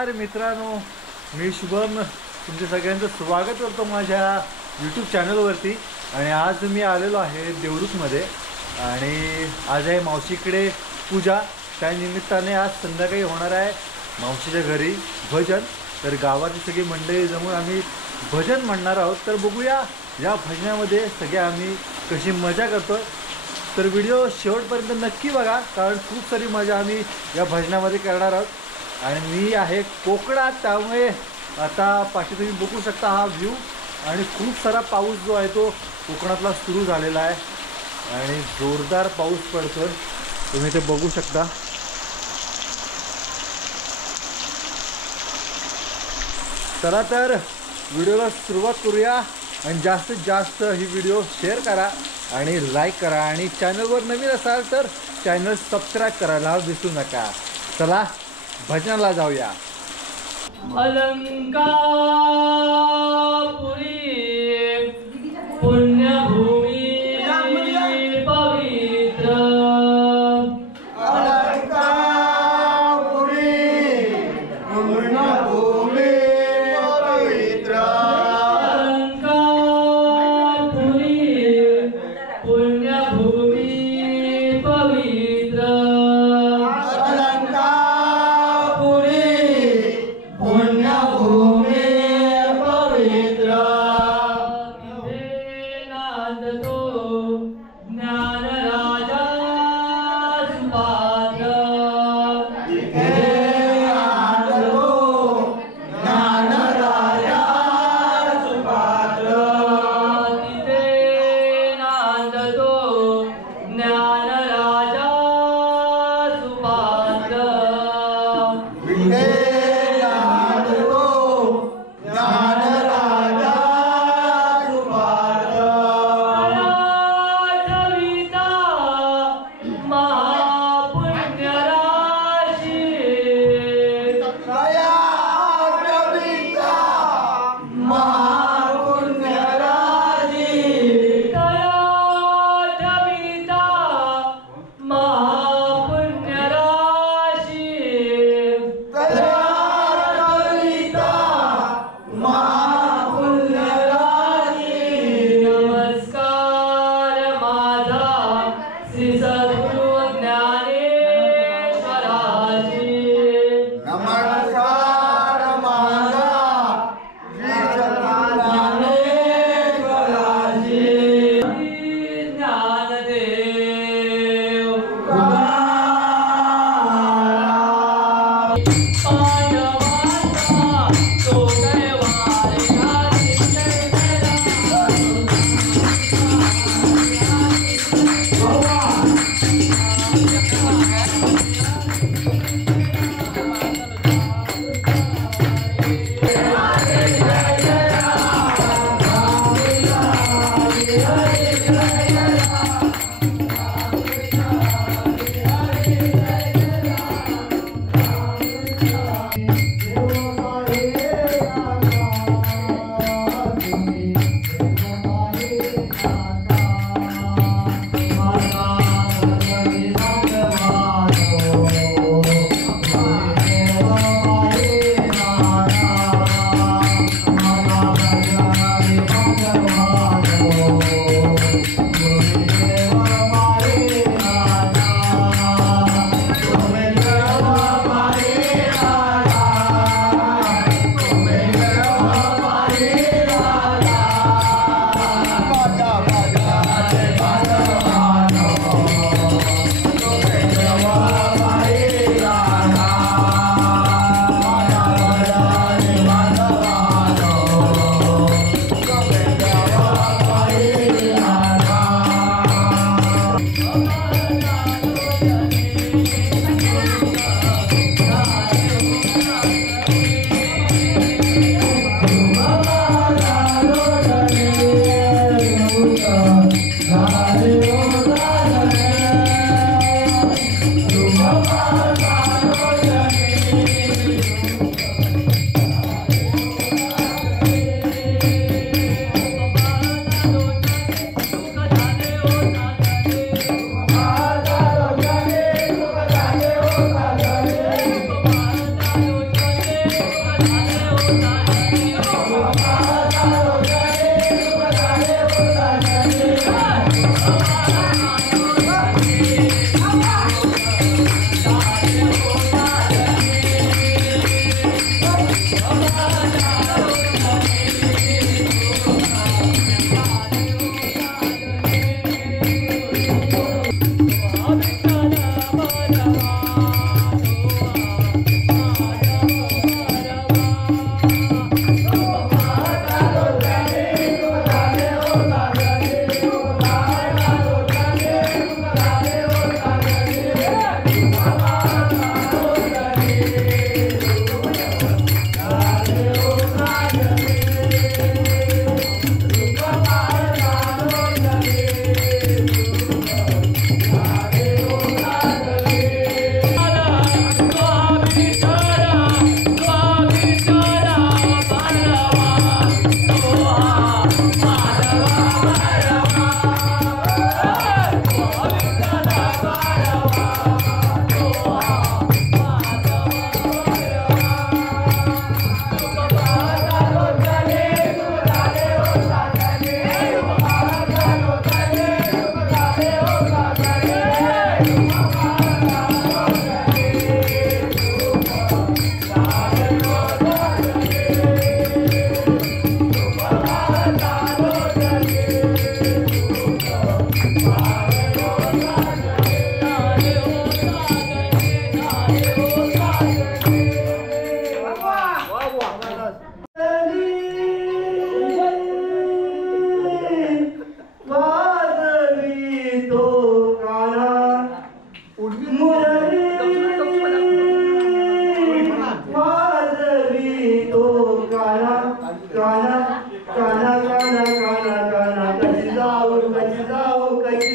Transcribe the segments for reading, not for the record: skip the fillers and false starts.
नमस्कार मित्रांनो, मी शुभम तुमच्या सगळ्यांचं स्वागत करतो माझ्या यूट्यूब चॅनलवरती। आणि आज मी आलेलो आहे देवरुखमध्ये आणि आज आहे मावशीकडे पूजा। त्या निमित्ताने आज संध्याकाळी होणार आहे मावशीच्या घरी भजन। तर गावाची सगळी मंडळी जमून आम्ही भजन म्हणणार आहोत। तर बघूया या भजनामध्ये सगळे आम्ही कशी मजा करतो। तर व्हिडिओ शेवटपर्यंत नक्की बघा, कारण खूप सारी मजा आम्ही या भजनामध्ये करणार आहोत। आणि मी आहे कोकणात, त्यामुळे आता पाठी तुम्ही बघू शकता हा व्ह्यू। आणि खूप सारा पाऊस जो आहे तो कोकणातला सुरू झालेला आहे आणि जोरदार पाऊस पडतोय, तुम्ही ते बघू शकता। चला तर व्हिडिओला सुरुवात करूया आणि जास्तीत जास्त ही व्हिडिओ शेअर करा आणि लाईक करा आणि चॅनलवर नवीन असाल तर चॅनल सबस्क्राईब करायला विसरू नका। चला भजनाला जाऊया। अलंकापुरी पुण्यभूमी पवित्र, अलंकापुरी पुण्यभूमी पवित्र, अलंकापुरी पुण्यभूमी पवित्र, पुण्यभूमी पवित्र, तिथे नांदतो ज्ञानराजा सुपात्र, तिथे नांदतो ज्ञानराजा सुपात्र, तिथे नांदतो ज्ञानराजा सुपात्र, तिथे नांदतो ज्ञानराजा सुपात्र, आठविता महापुण्यराशी, दया कविता महापुण्यराजी, आठविता महापुण्यराशी, दया कविता महापुण्यराजी, नमस्कार माझा श्री सद्गुरु ज्ञानेश्वराची, नमस्कार माझा श्री ज्ञानेश्वराजी, ज्ञानदेव तुकाराम, पांडवांचा तो कैवाऱ्या चिंतला,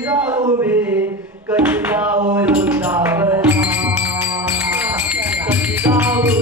जाऊ बे कशी जाऊ वृंदावना कशी जाऊ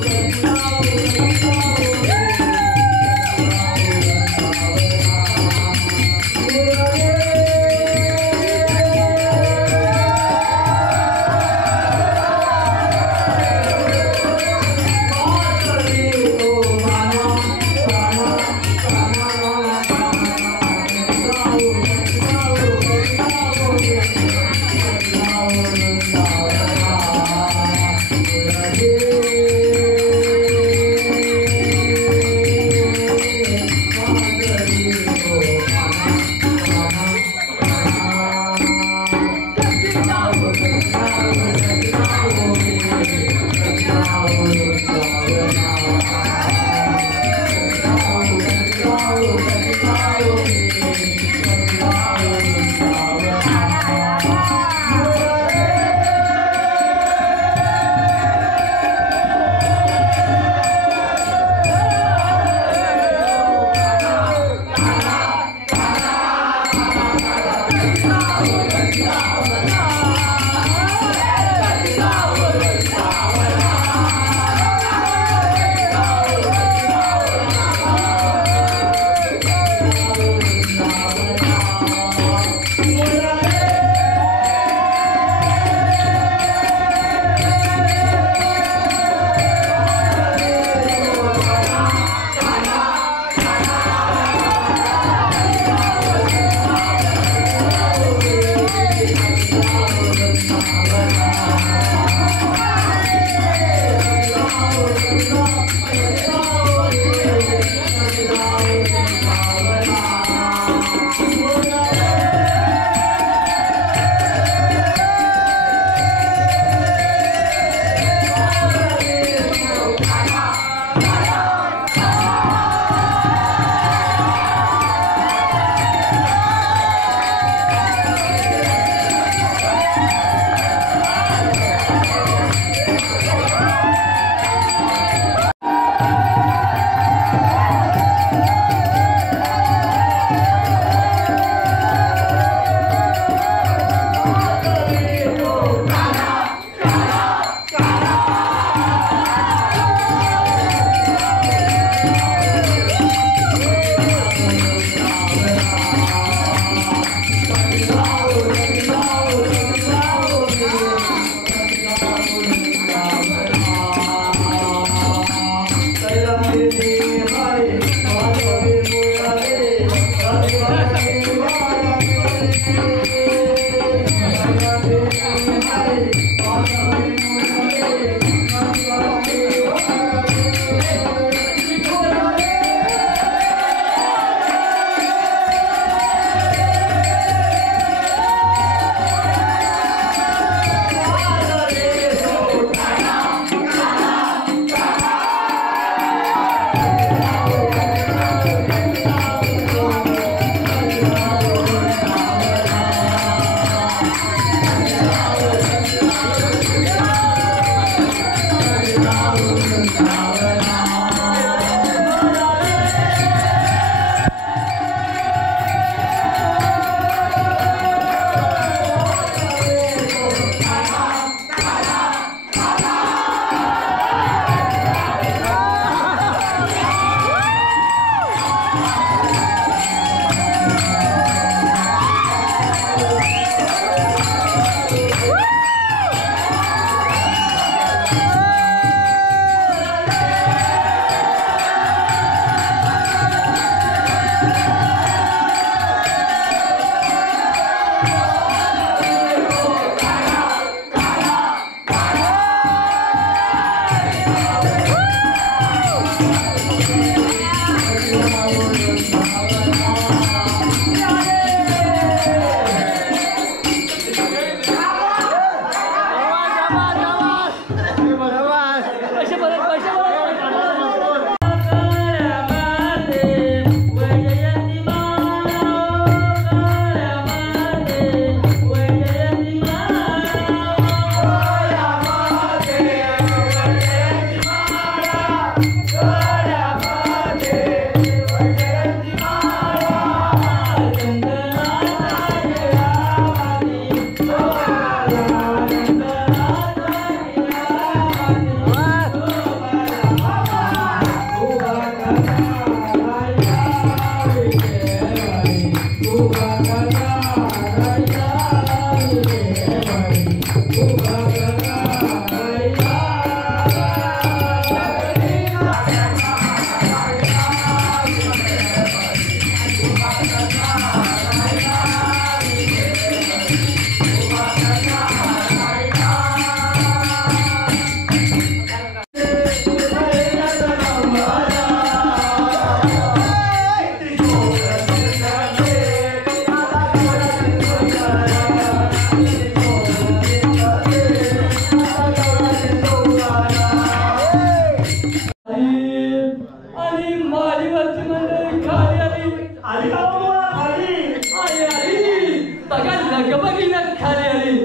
बघीन खाली आली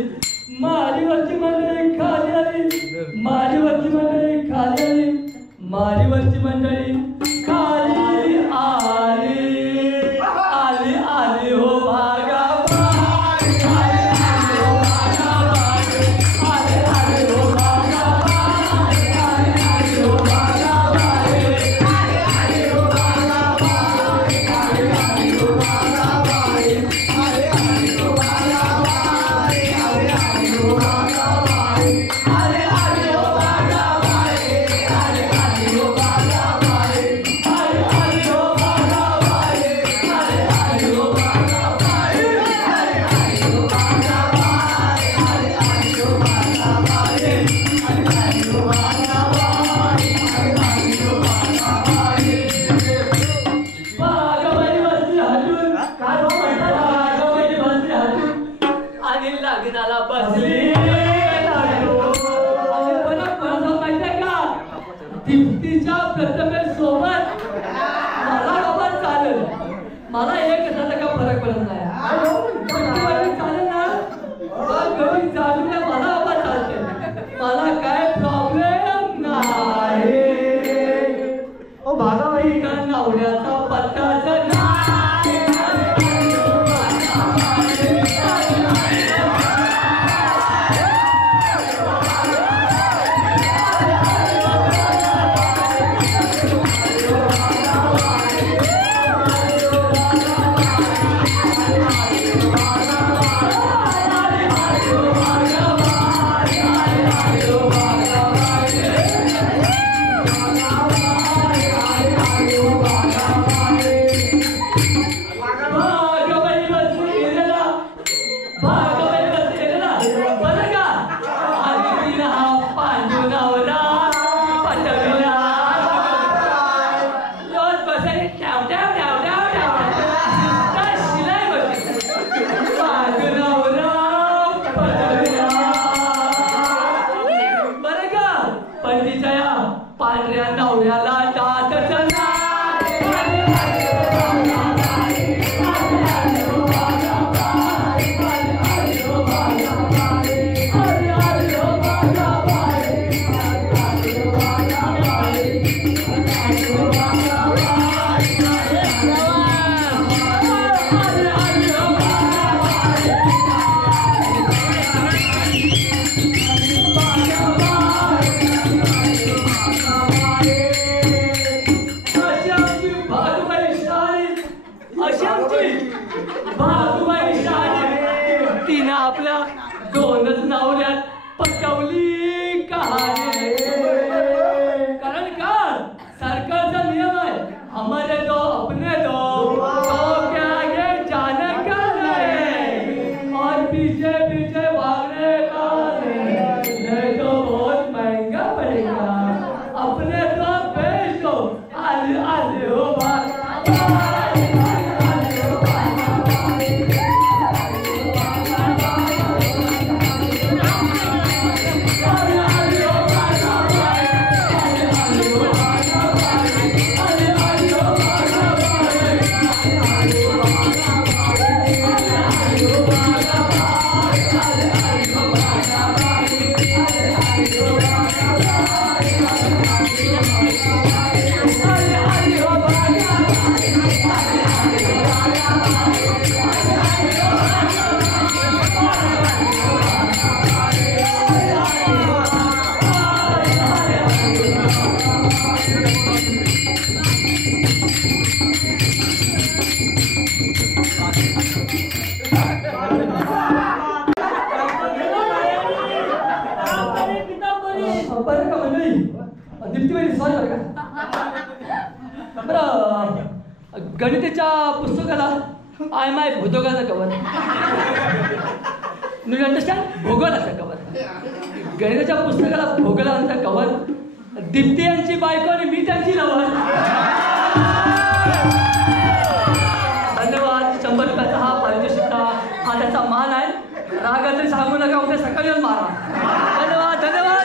मारीवरची मंडळी खाली आली मारीवरची मंडळी खाली आली मारीवरची मंडळी खाली आली आली आली हो भागा मला एक झालं का फरक पडत नाही चालेल ना घरी चालू मला बाबा चालते मला काय प्रॉब्लेम नाही ओ भागाबाई का नवऱ्याचा पत्ताच पांढऱ्या नवऱ्याला तिनं आपल्या दोनच नावल्यात पटवली कहाणी कारण का सरकारचा नियम आहे हमारे दो अपने दो तो क्या आगे जाने का नहीं और पीछे पीछे भागने का नहीं तो बहुत महंगा पड़ेगा अपने दो बेच दो आले आले हो भाग गणिताच्या पुस्तकाला आय माय भूतोगाचं कवर यू अंडरस्टँड भूगोलाचं कवर गणिताच्या पुस्तकाला भूगोलाचं कवर दीप्ती यांची बायको आणि मी त्यांची लवर धन्यवाद 100 रुपयाचा हा पारितोषिकचा हा त्याचा मान आहे रागा तरी सांगू नका उद्या सकाळी येऊन मारा धन्यवाद धन्यवाद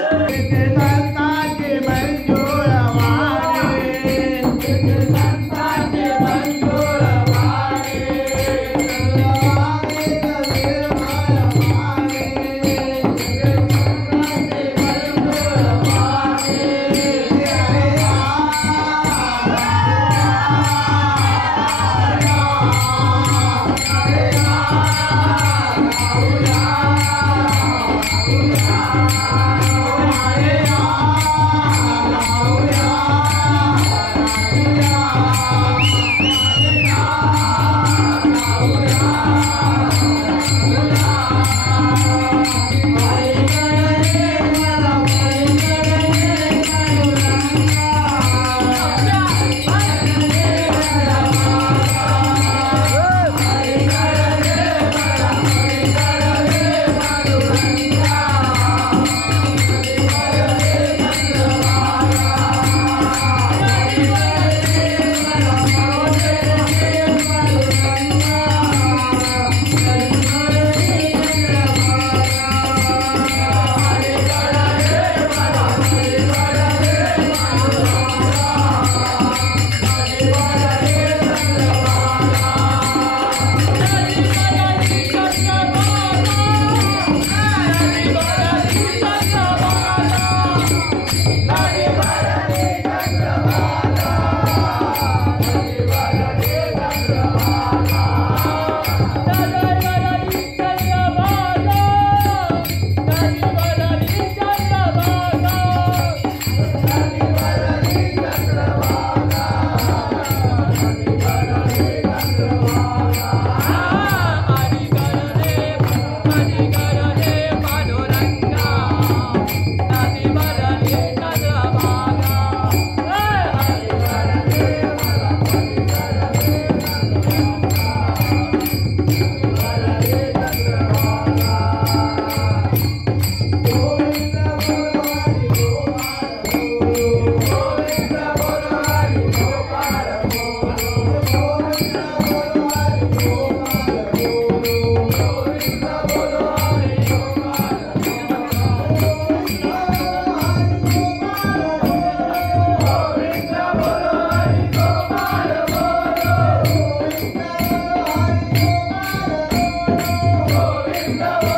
वृंदावन